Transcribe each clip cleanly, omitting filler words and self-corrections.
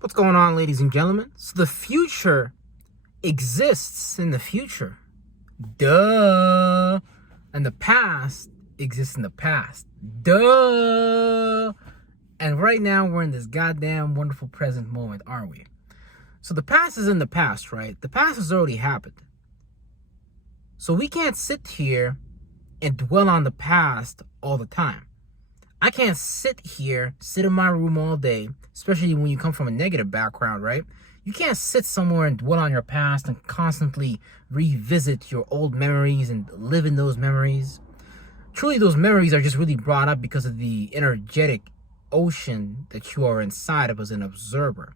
What's going on, ladies and gentlemen? So the future exists in the future. Duh. And the past exists in the past. Duh. And right now we're in this goddamn wonderful present moment, aren't we? So the past is in the past, right? The past has already happened. So we can't sit here and dwell on the past all the time. I can't sit in my room all day, especially when you come from a negative background, right? You can't sit somewhere and dwell on your past and constantly revisit your old memories and live in those memories. Truly, those memories are just really brought up because of the energetic ocean that you are inside of as an observer.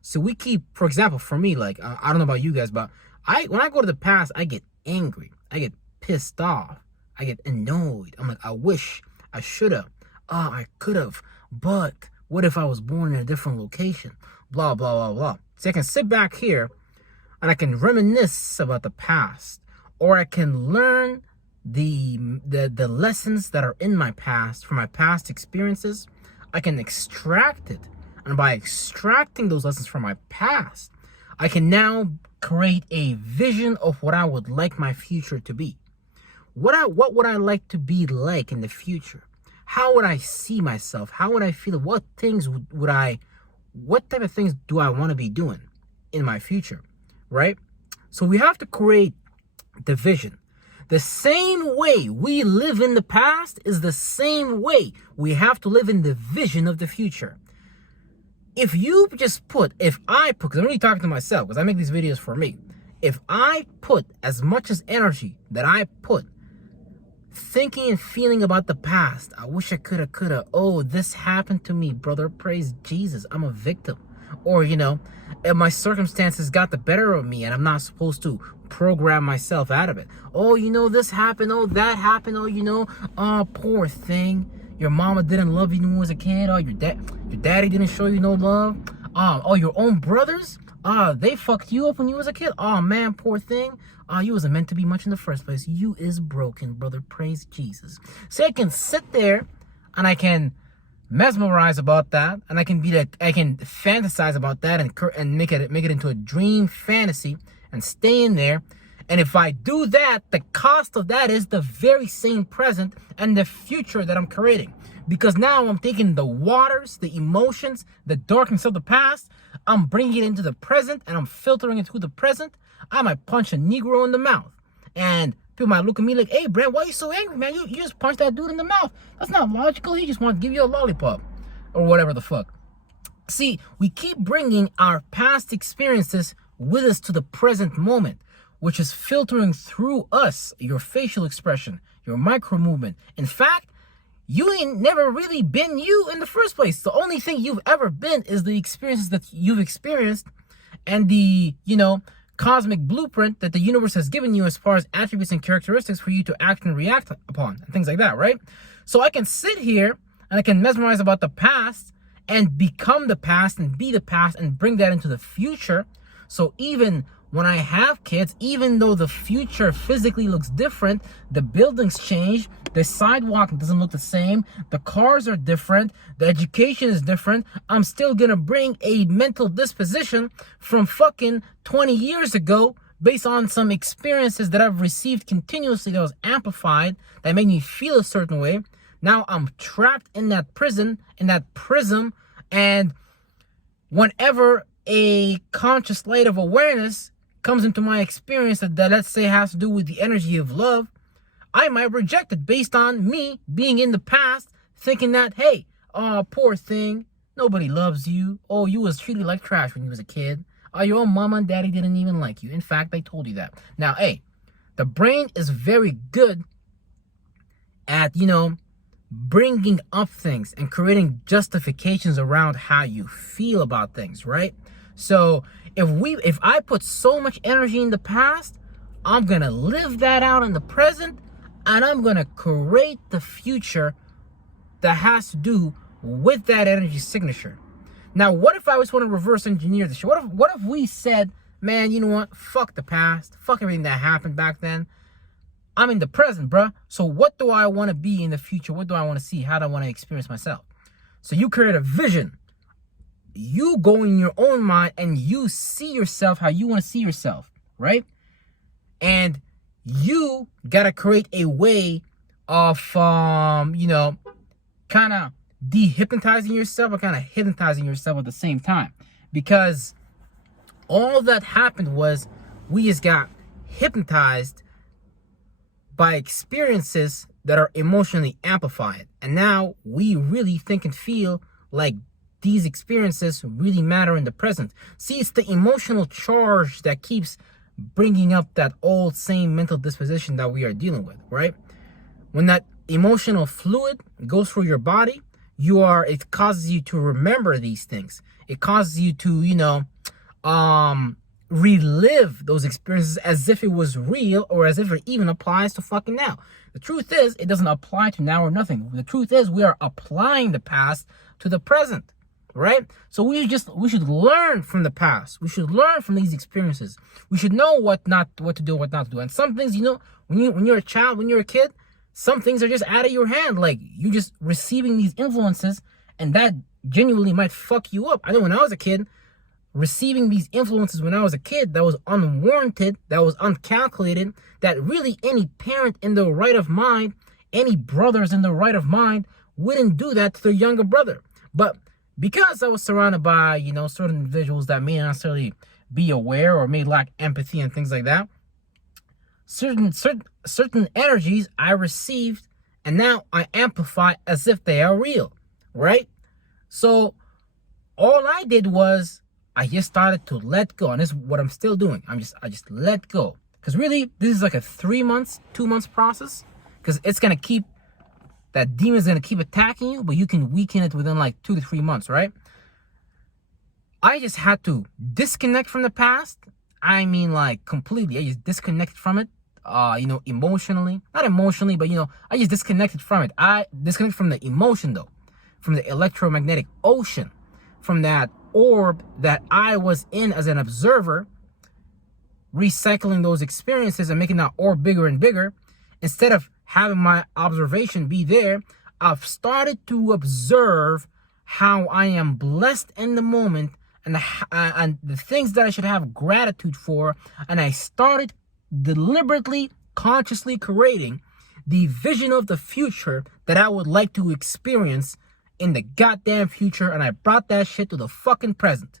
So we keep, for example, for me, like, I don't know about you guys, but when I go to the past, I get angry. I get pissed off. I get annoyed. I'm like, I wish I should have. I could have, but what if I was born in a different location? Blah, blah, blah, blah. So I can sit back here and I can reminisce about the past, or I can learn the lessons that are in my past from my past experiences. I can extract it. And by extracting those lessons from my past, I can now create a vision of what I would like my future to be. What would I like to be like in the future? How would I see myself? How would I feel? What type of things do I want to be doing in my future, right? So we have to create the vision. The same way we live in the past is the same way we have to live in the vision of the future. Because I'm really talking to myself because I make these videos for me. If I put as much as energy that I put thinking and feeling about the past, I wish I coulda, oh, this happened to me, brother, praise Jesus, I'm a victim. Or, if my circumstances got the better of me and I'm not supposed to program myself out of it. Oh, this happened, oh, that happened, oh, poor thing. Your mama didn't love you when you was a kid. Oh, your daddy didn't show you no love. Oh, your own brothers, they fucked you up when you was a kid. Oh, man, poor thing. You wasn't meant to be much in the first place. You is broken, brother. Praise Jesus. So I can sit there and I can mesmerize about that, and I can fantasize about that and make it into a dream fantasy and stay in there. And if I do that, the cost of that is the very same present and the future that I'm creating. Because now I'm taking the waters, the emotions, the darkness of the past, I'm bringing it into the present and I'm filtering it through the present. I might punch a Negro in the mouth. And people might look at me like, hey, Brent, why are you so angry, man? You just punched that dude in the mouth. That's not logical. He just wanted to give you a lollipop. Or whatever the fuck. See, we keep bringing our past experiences with us to the present moment, which is filtering through us, your facial expression, your micro movement. In fact, you ain't never really been you in the first place. The only thing you've ever been is the experiences that you've experienced and the, cosmic blueprint that the universe has given you as far as attributes and characteristics for you to act and react upon and things like that, right? So I can sit here and I can mesmerize about the past and become the past and be the past and bring that into the future. So even when I have kids, even though the future physically looks different, the buildings change, the sidewalk doesn't look the same, the cars are different, the education is different, I'm still gonna bring a mental disposition from fucking 20 years ago based on some experiences that I've received continuously that was amplified, that made me feel a certain way. Now I'm trapped in that prison, in that prism, and whenever a conscious light of awareness comes into my experience that let's say has to do with the energy of love, I might reject it based on me being in the past, thinking that, hey, oh, poor thing, nobody loves you. Oh, you was treated like trash when you was a kid. Oh, your own mama and daddy didn't even like you. In fact, they told you that. Now, hey, the brain is very good at, bringing up things and creating justifications around how you feel about things, right? So if I put so much energy in the past, I'm gonna live that out in the present, and I'm gonna create the future that has to do with that energy signature. Now, what if I just want to reverse engineer this shit? What if we said, man, you know what? Fuck the past. Fuck everything that happened back then. I'm in the present, bruh. So what do I want to be in the future? What do I want to see? How do I want to experience myself? So you create a vision you go in your own mind and you see yourself how you want to see yourself, right? And you gotta create a way of kind of dehypnotizing yourself or kind of hypnotizing yourself at the same time. Because all that happened was we just got hypnotized by experiences that are emotionally amplified. And now we really think and feel like these experiences really matter in the present. See, it's the emotional charge that keeps bringing up that old same mental disposition that we are dealing with, right? When that emotional fluid goes through your body, it causes you to remember these things. It causes you to, relive those experiences as if it was real or as if it even applies to fucking now. The truth is, it doesn't apply to now or nothing. The truth is, we are applying the past to the present, right? So we should learn from the past. We should learn from these experiences. We should know what to do, what not to do. And some things, when you're a child, when you're a kid, some things are just out of your hand. Like, you're just receiving these influences, and that genuinely might fuck you up. I know when I was a kid, receiving these influences when I was a kid, that was unwarranted, that was uncalculated, that really any parent in the right of mind, any brothers in the right of mind wouldn't do that to their younger brother. But because I was surrounded by, certain individuals that may not necessarily be aware or may lack empathy and things like that, certain energies I received, and now I amplify as if they are real, right? So all I did was I just started to let go, and this is what I'm still doing. I just let go, because really this is like a 2 months process, because it's gonna keep, that demon's gonna keep attacking you, but you can weaken it within like 2 to 3 months, right? I just had to disconnect from the past. I mean, like, completely. I just disconnected from it, emotionally, not emotionally, but I just disconnected from it. I disconnected from the emotion, though, from the electromagnetic ocean, from that orb that I was in as an observer, recycling those experiences and making that orb bigger and bigger. Instead of having my observation be there, I've started to observe how I am blessed in the moment, and the things that I should have gratitude for. And I started deliberately, consciously creating the vision of the future that I would like to experience in the goddamn future, and I brought that shit to the fucking present.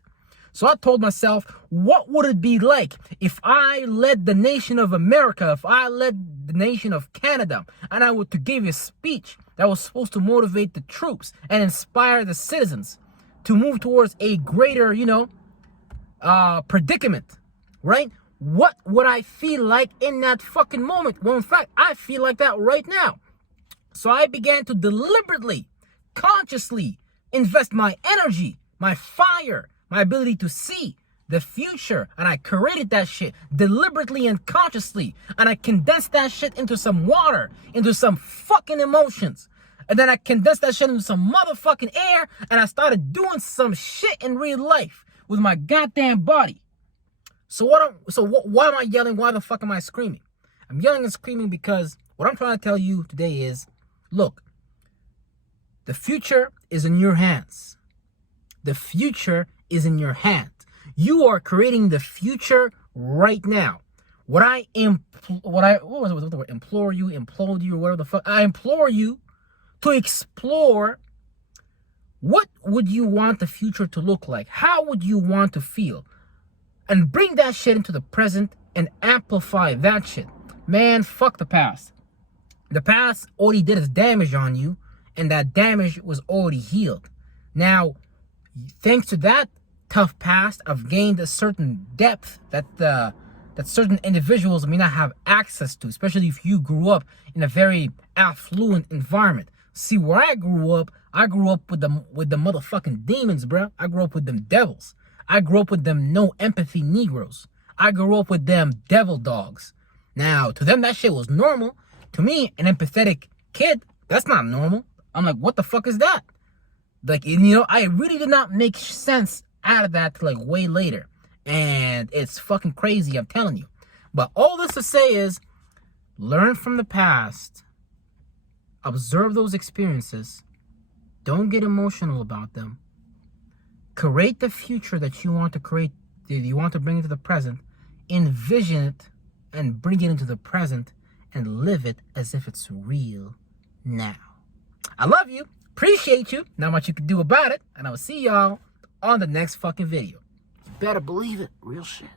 So I told myself, what would it be like if I led the nation of America, if I led the nation of Canada, and I were to give a speech that was supposed to motivate the troops and inspire the citizens to move towards a greater, predicament, right? What would I feel like in that fucking moment? Well, in fact, I feel like that right now. So I began to deliberately, consciously invest my energy, my fire, my ability to see the future, and I created that shit deliberately and consciously, and I condensed that shit into some water, into some fucking emotions, and then I condensed that shit into some motherfucking air, and I started doing some shit in real life with my goddamn body. So why am I yelling? Why the fuck am I screaming? I'm yelling and screaming because what I'm trying to tell you today is, look, the future is in your hands. The future is in your hands. You are creating the future right now. I implore you, whatever the fuck. I implore you to explore, what would you want the future to look like? How would you want to feel? And bring that shit into the present and amplify that shit. Man, fuck the past. The past already did its damage on you, and that damage was already healed. Now, thanks to that tough past, I've gained a certain depth that certain individuals may not have access to, especially if you grew up in a very affluent environment. See, where I grew up with the motherfucking demons, bro. I grew up with them devils. I grew up with them no empathy Negroes. I grew up with them devil dogs. Now, to them, that shit was normal. To me, an empathetic kid, that's not normal. I'm like, what the fuck is that? Like, I really did not make sense out of that till like way later. And it's fucking crazy, I'm telling you. But all this to say is, learn from the past. Observe those experiences. Don't get emotional about them. Create the future that you want to create, that you want to bring into the present. Envision it and bring it into the present and live it as if it's real now. I love you. Appreciate you. Not much you can do about it. And I will see y'all on the next fucking video. You better believe it. Real shit.